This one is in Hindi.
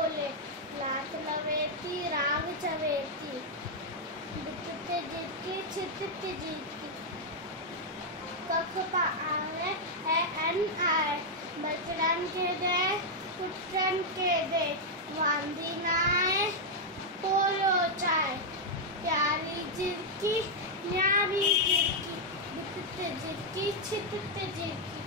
बोले, लात लवेती राग चवेती, दिखते जिसकी छिपते जिसकी, कख का आए है एन आए, बचड़न के दे कुटन के दे, वांदी नाए पोलो चाय, प्यारी जिसकी न्यारी जिसकी, दिखते जिसकी छिपते जिसकी।